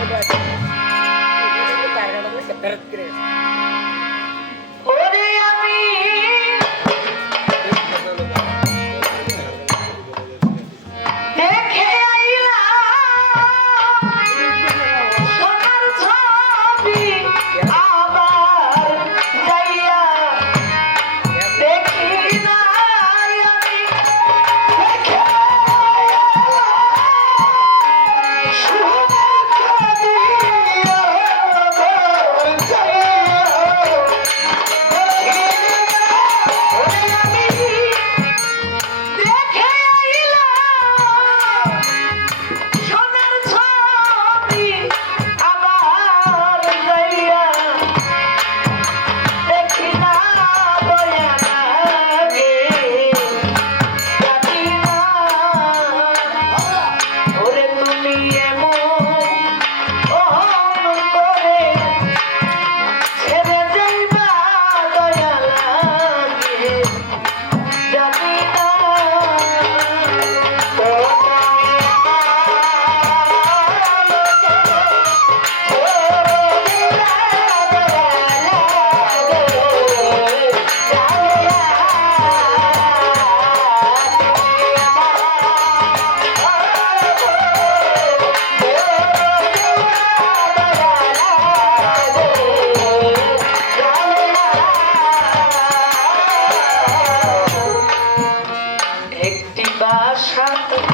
ওরে আশাতে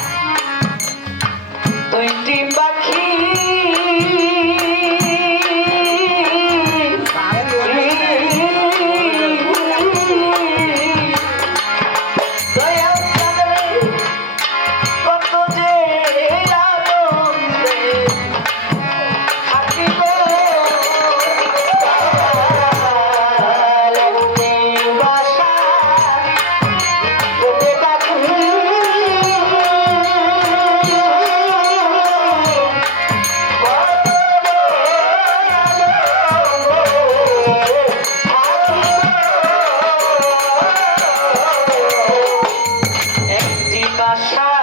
বাসা।